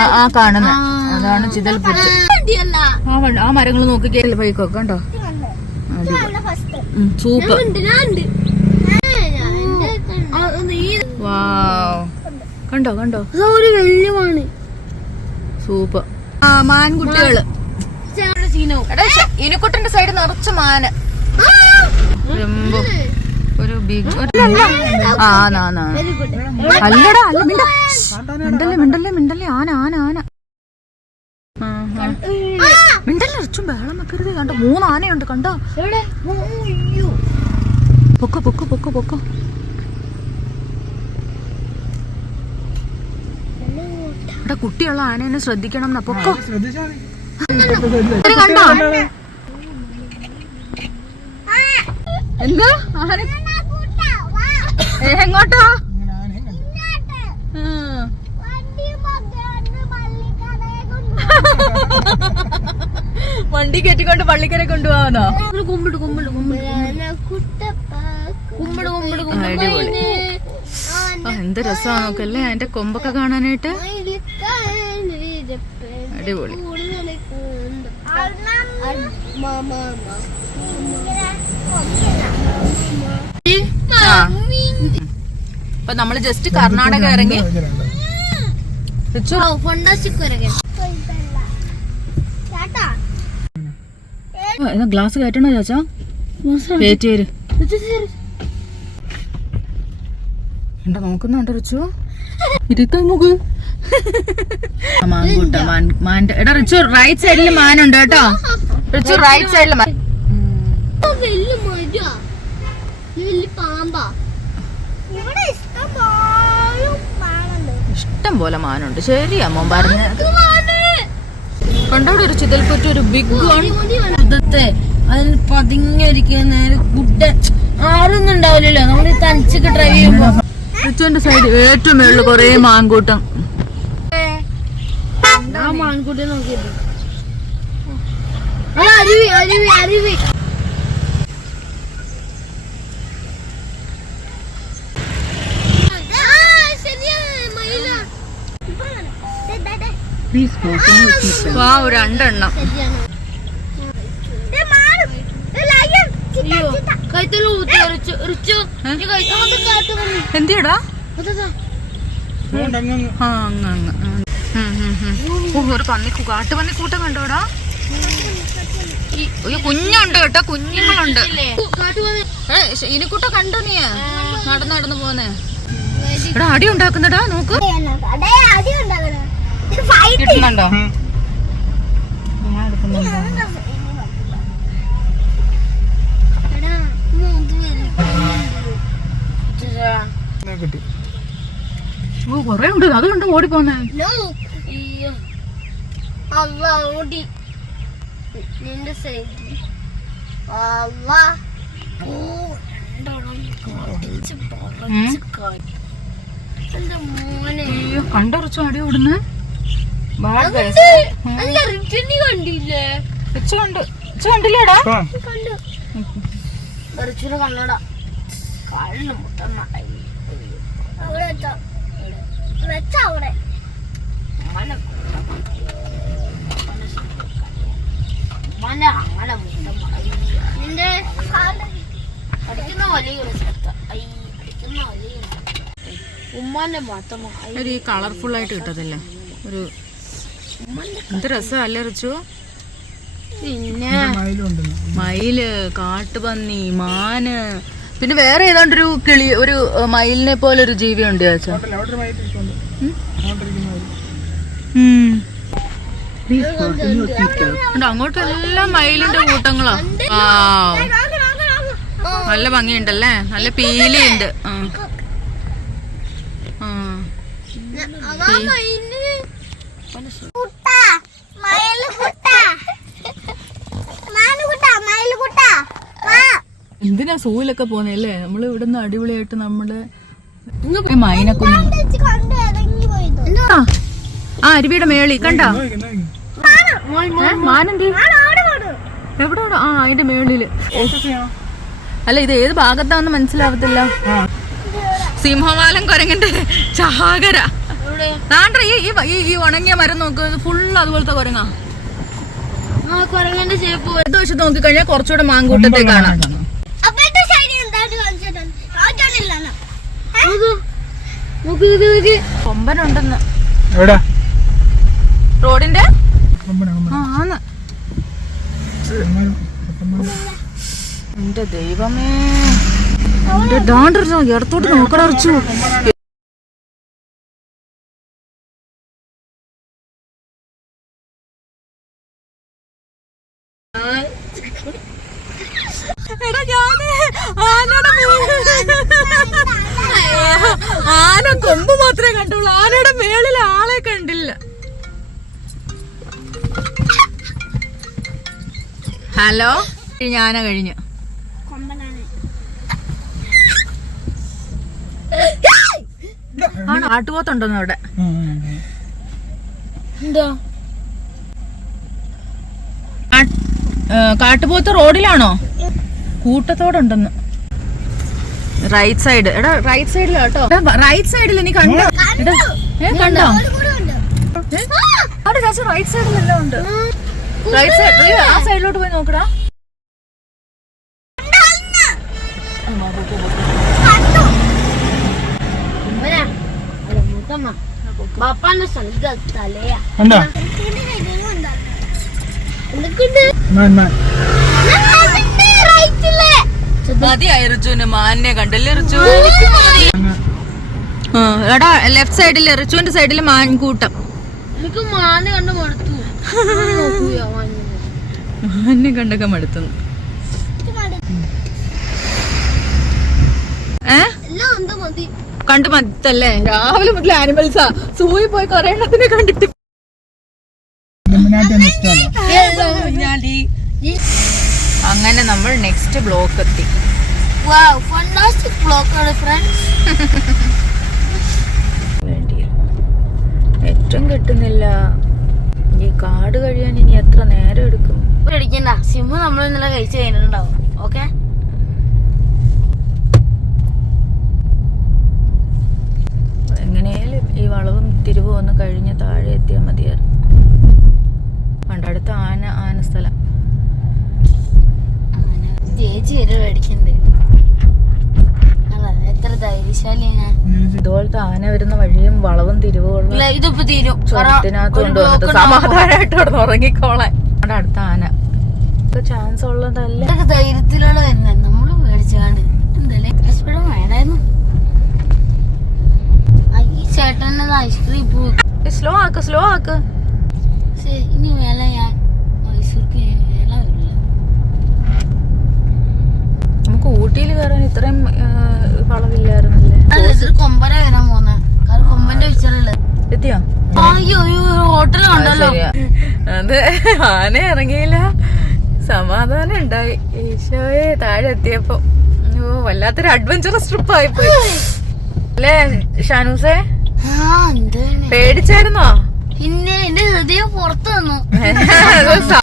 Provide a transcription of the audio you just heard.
ആ കാണുന്ന അതാണ് ചിതൽപുറ്റ്. ആ മരങ്ങൾ നോക്കിക്കല്ലേ പൈക്കൊക്കെ കണ്ടോ. സൂപ്പർ. വാവ് കണ്ടോ കണ്ടോ ഒരു വലിയ മാന്. സൂപ്പർ. ആ മാൻകുട്ടികള്. ഇനിക്കുട്ടന്റെ സൈഡ് നിറച്ച് മാന്. ഒരു ബിഗ് അല്ലടാ അല്ല മിണ്ടല്ലേ മിണ്ടല്ലേ മിണ്ടല്ലേ ആന ആന ആന മിണ്ടല്ലേ അച്ഛൻ ബഹളം വെക്കരുത്. കണ്ടോ 3 ആനയുണ്ട് കണ്ടോ. പൊക്കോ പൊക്കോ പൊക്കോ പൊക്കോ. ഇവിടെ കുട്ടിയുള്ള ആനേനെ ശ്രദ്ധിക്കണം എന്നാ. പൊക്കോ കണ്ടോ. എന്താ ആന എങ്ങോട്ടാ. വണ്ടി കയറ്റിക്കൊണ്ട് പള്ളിക്കരെ കൊണ്ടുപോകാന്നോ. കുമ്പിട് കുമ്പിട് കുമ്പിട് കുമ്പിട് കുമ്പിട്. അടിപൊളി. എന്ത് രസമാണ് നോക്കല്ലേ അതിന്റെ കൊമ്പൊക്കെ കാണാനായിട്ട്. അടിപൊളി. അപ്പൊ നമ്മള് ജസ്റ്റ് കർണാടക ഇറങ്ങി. ഗ്ലാസ് കയറ്റണോ ചാച്ചാ. കയറ്റിയേര്. എന്താ നോക്കുന്നുണ്ട് റിച്ചു. ഇരുത്താ നോക്ക്. മാൻകൂട്ട മാന്റെ. എടാ റിച്ചു റൈറ്റ് സൈഡില് മാനുണ്ട് കേട്ടോ. റിച്ചു റൈറ്റ് സൈഡില് മാൻ. ഇഷ്ടം പോലെ മാനുണ്ട്. ശരിയാ മോൻ പറഞ്ഞത്. കണ്ടോടെ ഒരു ചിതൽപുറ്റ് ഒരു ബിഗ് വൺ. അതിൽ പതിങ്ങിരിക്കുന്ന ഗുഡ് ആരൊന്നും ഉണ്ടാവില്ലല്ലോ നമ്മൾ തനിച്ചൊക്കെ ഡ്രൈവ് ചെയ്യുമ്പോ. റിച്ചുവിന്റെ സൈഡ് ഏറ്റവും മേളില് കൊറേ മാൻകൂട്ടം. ആ മാൻകൂട്ടം നോക്കിയത് അരുവി അരുവി അരുവി. രണ്ടെണ്ണം. എന്തിയടാ ഒരു കാട്ടുപന്നി കൂട്ടം കണ്ടോടാ. ഒരു കുഞ്ഞുണ്ട് കേട്ടോ. കുഞ്ഞുങ്ങളുണ്ട്. ഇനിക്കൂട്ട കണ്ടോ നീ നടന്ന് നടന്ന് പോന്നെ. എടാ അടി ഉണ്ടാക്കുന്നടാ നോക്ക്. കിട്ടുന്നുണ്ടോ. കൊറേ ഉണ്ട്. അത് കണ്ട് ഓടിപ്പോന്നെ. കണ്ടറിച്ചു അടി ഓടുന്ന. കണ്ടില്ലേടാ. കണ്ണടാ കണ്ണു മുട്ട അവിടെ നിന്റെ അടിക്കുന്ന വലിയ ഉമ്മാന്റെ മാത്രം ഒരു കളർഫുൾ ആയിട്ട് കിട്ടത്തില്ല. ഒരു എന്ത് രസമല്ലേ റിച്ചു. പിന്നെ മയില്, കാട്ടുപന്നി, മാന്, പിന്നെ വേറെ ഏതാണ്ടൊരു കിളി, ഒരു മയിലിനെ പോലെ ഒരു ജീവിയുണ്ട് ചാച്ചാ. അങ്ങോട്ടെല്ലാം മയിലിന്റെ കൂട്ടങ്ങളാ. നല്ല ഭംഗിയുണ്ടല്ലേ. നല്ല പീലിയുണ്ട്. എന്തിനാ സൂവിലൊക്കെ പോന്നല്ലേ. നമ്മള് ഇവിടുന്ന് അടിപൊളിയായിട്ട് നമ്മുടെ മൈനക്കുഞ്ഞു. ആ അരുവിയുടെ മേളി കണ്ടോ മാനെന്തി. എവിടെ? ആ അതിന്റെ മേളില്. അല്ല ഇത് ഏത് ഭാഗത്താന്ന് മനസ്സിലാവത്തില്ല. സിംഹവാലം കുരങ്ങന്റെ ചാകര. താണ്ട ഈ ഉണങ്ങിയ മരം നോക്ക്, ഫുള്ള് അതുപോലത്തെ കുരങ്ങാ. കുരങ്ങന്റെ ഷേപ്പ് ഇത് വെച്ച് നോക്കിക്കഴിഞ്ഞാൽ കുറച്ചുകൂടെ മാങ്കൂട്ടത്തെ കാണാം. കൊമ്പനുണ്ടെന്ന് റോഡിന്റെ ആന്ന്. എന്റെ ദൈവമേ, എന്റെ ദാണ്ടോ ഇടത്തോട്ട് നോക്കടച്ചു. ആന കൊമ്പ് മാത്രമേ കണ്ടുള്ളൂ, ആനയുടെ മേളിൽ ആളെ കണ്ടില്ല. ഹലോ, ഞാന കഴിഞ്ഞു. ആണോ? ആട്ടുപോത്തുണ്ടോന്ന് അവിടെ? എന്താ കാട്ടുപോത്ത് റോഡിലാണോ? കൂട്ടത്തോടുണ്ടെന്ന്. Right side. എടാ റൈറ്റ് സൈഡിലാട്ടോ, റൈറ്റ് സൈഡിൽ നീ കണ്ടോ? കണ്ടോ? അവിടെ ചേച്ചി റൈറ്റ് സൈഡിലെല്ലാം ഉണ്ട്. റൈറ്റ് സൈഡ്, ആ സൈഡിലോട്ട് പോയി നോക്കടാ. ബാപ്പാന്റെ തലയാ മതിയായി റിച്ചുവിന് മാനിനെ കണ്ടല്ലേ റിച്ചു? എടാ ലെഫ്റ്റ് സൈഡില്, റിച്ചുവിന്റെ സൈഡില് മാൻകൂട്ടം. എനിക്ക് മാനെ കണ്ട് മടുത്തു. മാനിനെ കണ്ടൊക്കെ മടുത്തുന്നു. കണ്ടു മത്തല്ലേ? രാവിലെ മുതൽ ആനിമൽസാ. സൂയി പോയി കൊറേ എണ്ണത്തിനെ കണ്ടിട്ട്. അങ്ങനെ നമ്മൾ നെക്സ്റ്റ് ബ്ലോക്ക് എത്തി. ഏറ്റവും കിട്ടുന്നില്ല. ഈ കാട് കഴിയാൻ ഇനി എത്ര നേരം എടുക്കും? പേടിക്കണ്ട, സിംഹം നമ്മൾ ഇന്നലെ കഴിച്ചു കഴിഞ്ഞിട്ടുണ്ടാവും. ഓക്കെ, എങ്ങനെയാലും ഈ വളവും തിരിവും ഒന്ന് കഴിഞ്ഞ് താഴെ എത്തിയാൽ മതിയായിരുന്നു. പണ്ടടുത്ത ആന സ്ഥലം. ചേച്ചി വരെ പേടിക്കണ്ട്. എത്ര ധൈര്യശാലി ഞാൻ. ഇതുപോലത്തെ ആന വരുന്ന വഴിയും വളവും തിരിവും ഇതിപ്പോ തീരും. ചുരത്തിനകത്ത് കൊണ്ടുവന്നിട്ട് സമാധാനമായിട്ട് കിടന്ന് ഉറങ്ങിക്കോളാൻ. അവിടെ അടുത്ത ആന ചാൻസ് ഉള്ളതല്ല. ധൈര്യത്തിലുള്ള തന്നെ നമ്മള് പേടിച്ചാണ്ട് എന്തല്ലേ എപ്പോഴും വേണമായിരുന്നു. ഈ ചേട്ടൻ ഐസ്ക്രീം സ്ലോ ആക്ക്. ഇനി മേലെ ഞാൻ മൈസൂർക്ക് മേലെ വരില്ല. നമുക്ക് ഊട്ടിയിൽ കയറാൻ ഇത്രയും വളവില്ലായിരുന്നല്ലേ? കൊമ്പന വരാൻ പോന്നെ, കാരണം കൊമ്പന്റെ പിക്ചറുള്ളത് എത്തിയോ? അയ്യോ ഹോട്ടൽ കണ്ടല്ലോ. അത് ആന ഇറങ്ങിയില്ല, സമാധാനം ഉണ്ടായി. ഈശോയെ, താഴെ എത്തിയപ്പോ വല്ലാത്തൊരു അഡ്വഞ്ചറസ് ട്രിപ്പ് ആയിപ്പോയി അല്ലേ ഷാനൂസേ? പേടിച്ചായിരുന്നോ? പിന്നെ എന്റെ ഹൃദയം പുറത്തു വന്നു.